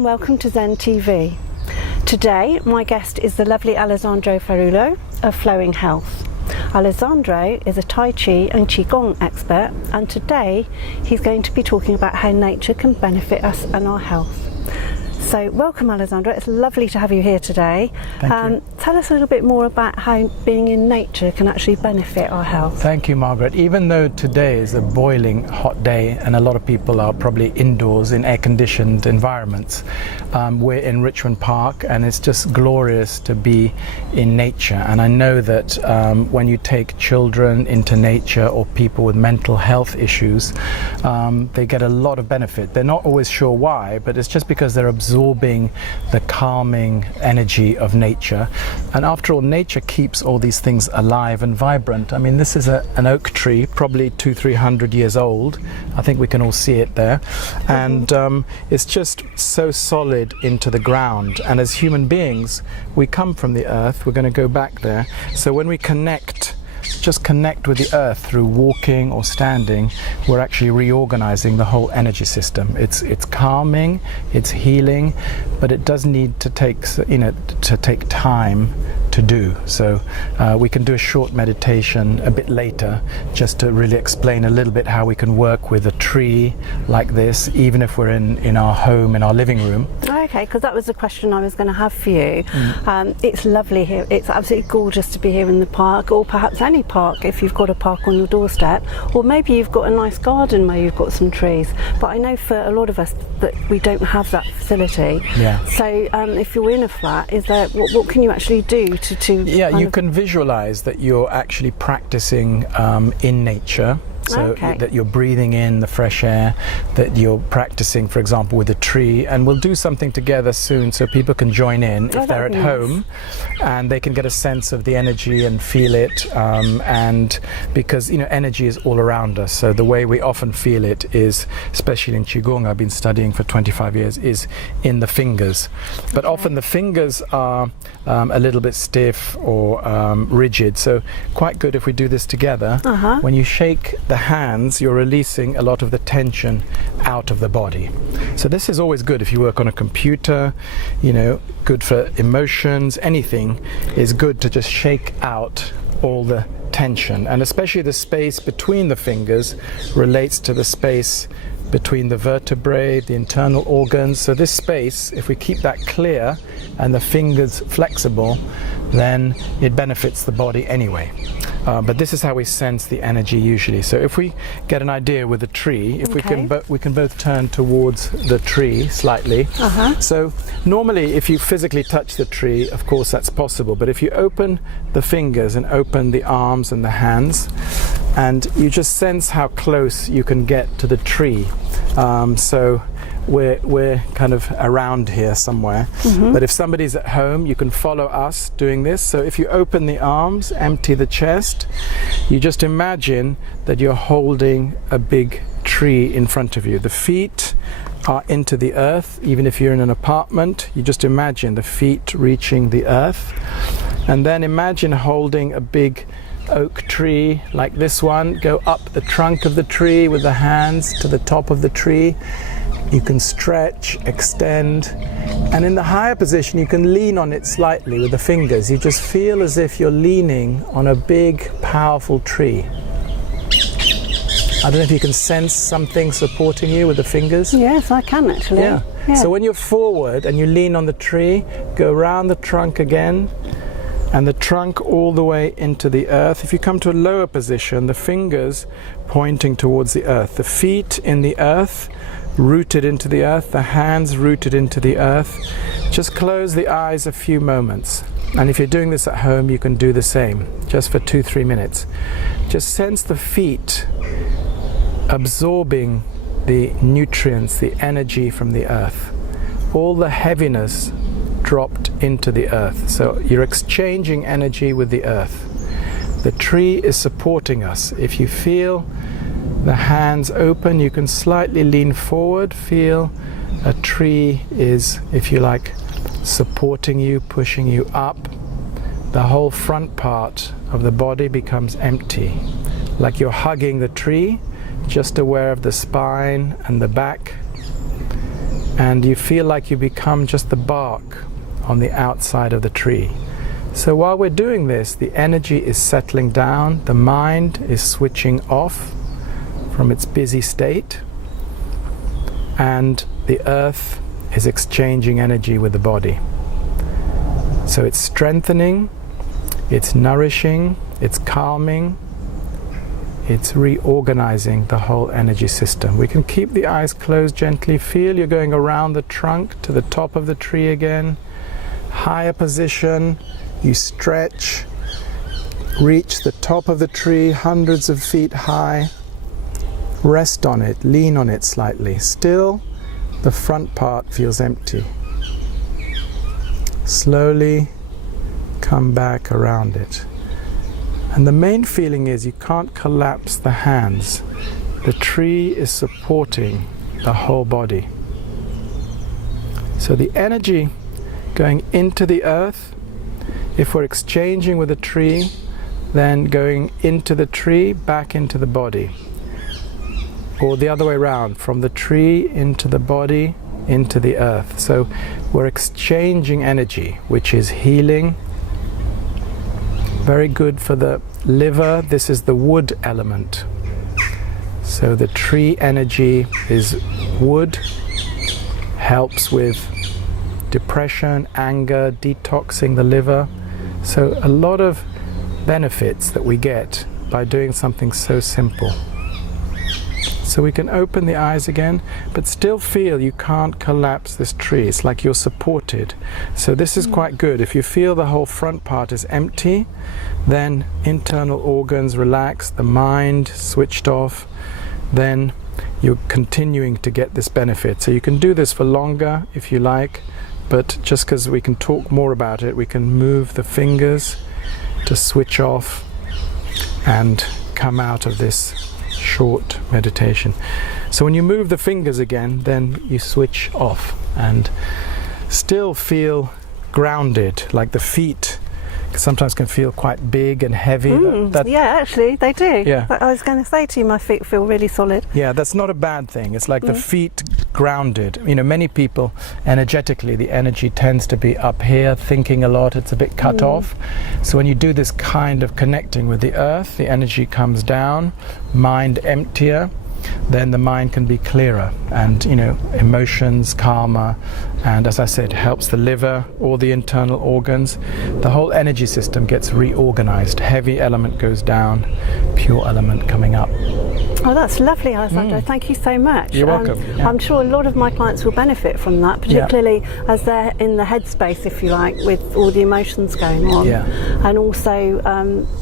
and welcome to Zen TV. Today my guest is the lovely Alessandro Ferullo of Flowing Health. Alessandro is a Tai Chi and Qigong expert, and today he's going to be talking about how nature can benefit us and our health. So welcome, Alessandro, it's lovely to have you here today. Thank you. Tell us a little bit more about how being in nature can actually benefit our health. Thank you, Margaret. Even though today is a boiling hot day and a lot of people are probably indoors in air-conditioned environments, we're in Richmond Park and it's just glorious to be in nature. And I know that when you take children into nature or people with mental health issues, they get a lot of benefit. They're not always sure why, but it's just because they're absorbing the calming energy of nature. And after all, nature keeps all these things alive and vibrant. I mean, this is an oak tree, probably 200-300 years old. I think we can all see it there. And it's just so solid into the ground. And as human beings, we come from the earth, we're going to go back there. So when we just connect with the earth through walking or standing, we're actually reorganizing the whole energy system. It's calming, it's healing, but it does need to take time to do. So we can do a short meditation a bit later just to really explain a little bit how we can work with a tree like this, even if we're in our home, in our living room. Okay, because that was the question I was going to have for you. It's lovely here. It's absolutely gorgeous to be here in the park, or perhaps any park if you've got a park on your doorstep, or maybe you've got a nice garden where you've got some trees. But I know for a lot of us that we don't have that facility. Yeah. So if you're in a flat, is there what can you actually do to you can visualize that you're actually practicing in nature. So that you're breathing in the fresh air, that you're practicing, for example, with a tree, and we'll do something together soon so people can join in if they're at home, and they can get a sense of the energy and feel it, and because energy is all around us. So the way we often feel it is, especially in Qigong, I've been studying for 25 years, is in the fingers. But often the fingers are a little bit stiff or rigid, so quite good if we do this together. When you shake the hands, you're releasing a lot of the tension out of the body. So this is always good if you work on a computer, good for emotions. Anything is good to just shake out all the tension, and especially the space between the fingers relates to the space between the vertebrae, the internal organs. So this space, if we keep that clear and the fingers flexible, then it benefits the body anyway. But this is how we sense the energy usually. So if we get an idea with a tree, if we can both turn towards the tree slightly. So normally if you physically touch the tree, of course that's possible, but if you open the fingers and open the arms and the hands, and you just sense how close you can get to the tree. So we're kind of around here somewhere, but if somebody's at home, you can follow us doing this. So if you open the arms, empty the chest, you just imagine that you're holding a big tree in front of you. The feet are into the earth. Even if you're in an apartment, you just imagine the feet reaching the earth, and then imagine holding a big oak tree like this one. Go up the trunk of the tree with the hands to the top of the tree. You can stretch, extend, and in the higher position you can lean on it slightly with the fingers. You just feel as if you're leaning on a big, powerful tree. I don't know if you can sense something supporting you with the fingers. Yes, I can actually. Yeah. So when you're forward and you lean on the tree, go around the trunk again, and the trunk all the way into the earth. If you come to a lower position, the fingers pointing towards the earth, the feet in the earth, rooted into the earth, the hands rooted into the earth. Just close the eyes a few moments. And if you're doing this at home, you can do the same, just for 2-3 minutes. Just sense the feet absorbing the nutrients, the energy from the earth. All the heaviness dropped into the earth. So you're exchanging energy with the earth. The tree is supporting us. If you feel the hands open, you can slightly lean forward. Feel a tree is, if you like, supporting you, pushing you up. The whole front part of the body becomes empty, like you're hugging the tree, just aware of the spine and the back. and you feel like you become just the bark on the outside of the tree. So while we're doing this, the energy is settling down, the mind is switching off from its busy state, and the earth is exchanging energy with the body. So it's strengthening, it's nourishing, it's calming, it's reorganizing the whole energy system. We can keep the eyes closed gently. Feel you're going around the trunk to the top of the tree again. Higher position, you stretch, reach the top of the tree, hundreds of feet high. Rest on it, lean on it slightly. Still, the front part feels empty. Slowly come back around it. And the main feeling is you can't collapse the hands. The tree is supporting the whole body. So the energy going into the earth, if we're exchanging with a tree, then going into the tree, back into the body. Or the other way around, from the tree into the body, into the earth. So we're exchanging energy, which is healing. Very good for the liver. This is the wood element. So the tree energy is wood, helps with depression, anger, detoxing the liver. So a lot of benefits that we get by doing something so simple. So we can open the eyes again, but still feel you can't collapse this tree. It's like you're supported. So this is quite good. If you feel the whole front part is empty, then internal organs relaxed, the mind switched off, then you're continuing to get this benefit. So you can do this for longer if you like, but just because we can talk more about it, we can move the fingers to switch off and come out of this short meditation. So when you move the fingers again, then you switch off and still feel grounded, like the feet sometimes can feel quite big and heavy. Yeah, actually they do. Yeah. I was going to say to you, my feet feel really solid. Yeah, that's not a bad thing. It's like the feet grounded. You know, many people energetically, the energy tends to be up here, thinking a lot, it's a bit cut off. So when you do this kind of connecting with the earth, the energy comes down, mind emptier, then the mind can be clearer and, you know, emotions calmer, and as I said, helps the liver, all the internal organs. The whole energy system gets reorganized. Heavy element goes down, pure element coming up. Oh, that's lovely, Alessandro. Thank you so much. You're welcome. Yeah. I'm sure a lot of my clients will benefit from that, particularly as they're in the headspace, if you like, with all the emotions going on, and also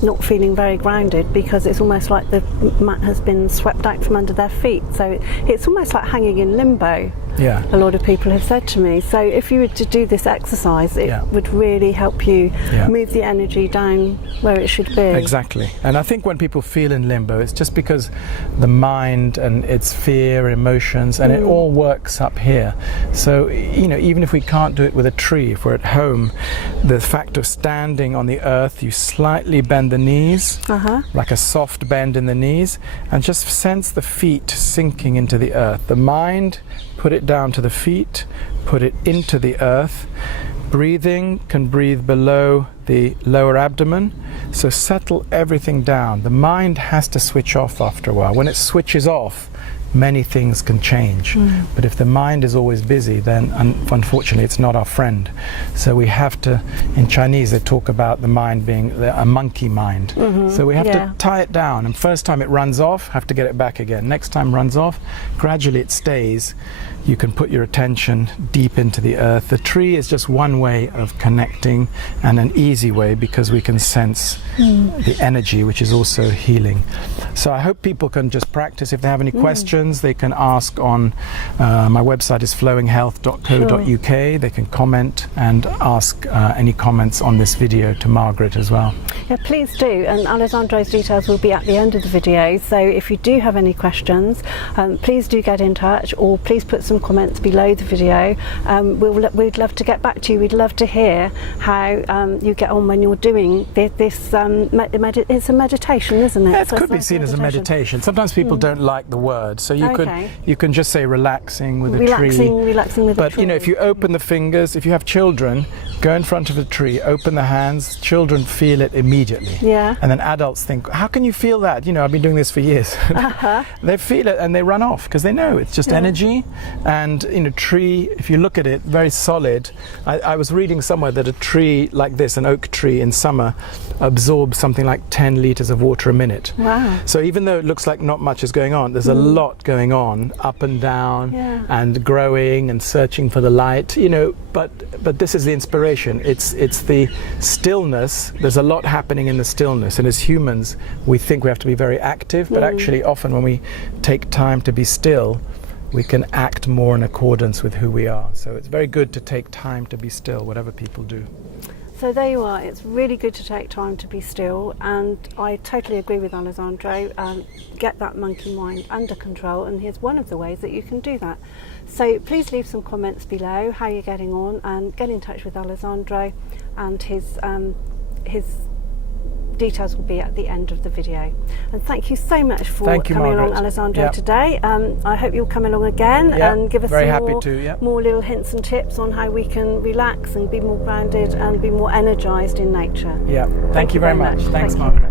not feeling very grounded, because it's almost like the mat has been swept out from under their feet. So it's almost like hanging in limbo. Yeah. A lot of people have said to me. So if you were to do this exercise, it would really help you move the energy down where it should be. Exactly. And I think when people feel in limbo, it's just because the mind and its fear, emotions, and it all works up here. So, you know, even if we can't do it with a tree, if we're at home, the fact of standing on the earth, you slightly bend the knees, like a soft bend in the knees, and just sense the feet sinking into the earth. The mind, put it down to the feet, put it into the earth. Breathing, can breathe below the lower abdomen. So settle everything down. The mind has to switch off after a while. When it switches off, many things can change. But if the mind is always busy, then unfortunately it's not our friend. So we have to, in Chinese they talk about the mind being a monkey mind. So we have to tie it down, and first time it runs off, have to get it back again. Next time runs off, gradually it stays. You can put your attention deep into the earth. The tree is just one way of connecting, and an easy way, because we can sense the energy, which is also healing. So I hope people can just practice. If they have any questions, they can ask on my website is flowinghealth.co.uk. They can comment and ask any comments on this video to Margaret as well. Yeah, please do, and Alessandro's details will be at the end of the video, so if you do have any questions, please do get in touch, or please put some comments below the video. We'd love to get back to you. We'd love to hear how you get on when you're doing this. It's a meditation, isn't it? Yeah, it could be seen as a meditation. Sometimes people don't like the word, So you can just say relaxing with a tree. Relaxing with a tree. But you know, if you open the fingers, if you have children, go in front of the tree, open the hands. Children feel it immediately. Yeah. And then adults think, how can you feel that? You know, I've been doing this for years. They feel it and they run off because they know it's just energy. And in a tree, if you look at it, very solid. I was reading somewhere that a tree like this, an oak tree in summer, absorbs something like 10 litres of water a minute. Wow. So even though it looks like not much is going on, there's a lot going on, up and down, and growing and searching for the light, you know, but this is the inspiration. It's the stillness. There's a lot happening in the stillness, and as humans we think we have to be very active, but actually often when we take time to be still, we can act more in accordance with who we are. So it's very good to take time to be still, whatever people do. So there you are. It's really good to take time to be still, and I totally agree with Alessandro. Get that monkey mind under control, and here's one of the ways that you can do that. So please leave some comments below how you're getting on, and get in touch with Alessandro, and his details will be at the end of the video. And thank you so much for coming along, Alessandro, today. I hope you'll come along again and give us some more little hints and tips on how we can relax and be more grounded and be more energized in nature. Yeah, thank you very much. Thanks, Margaret.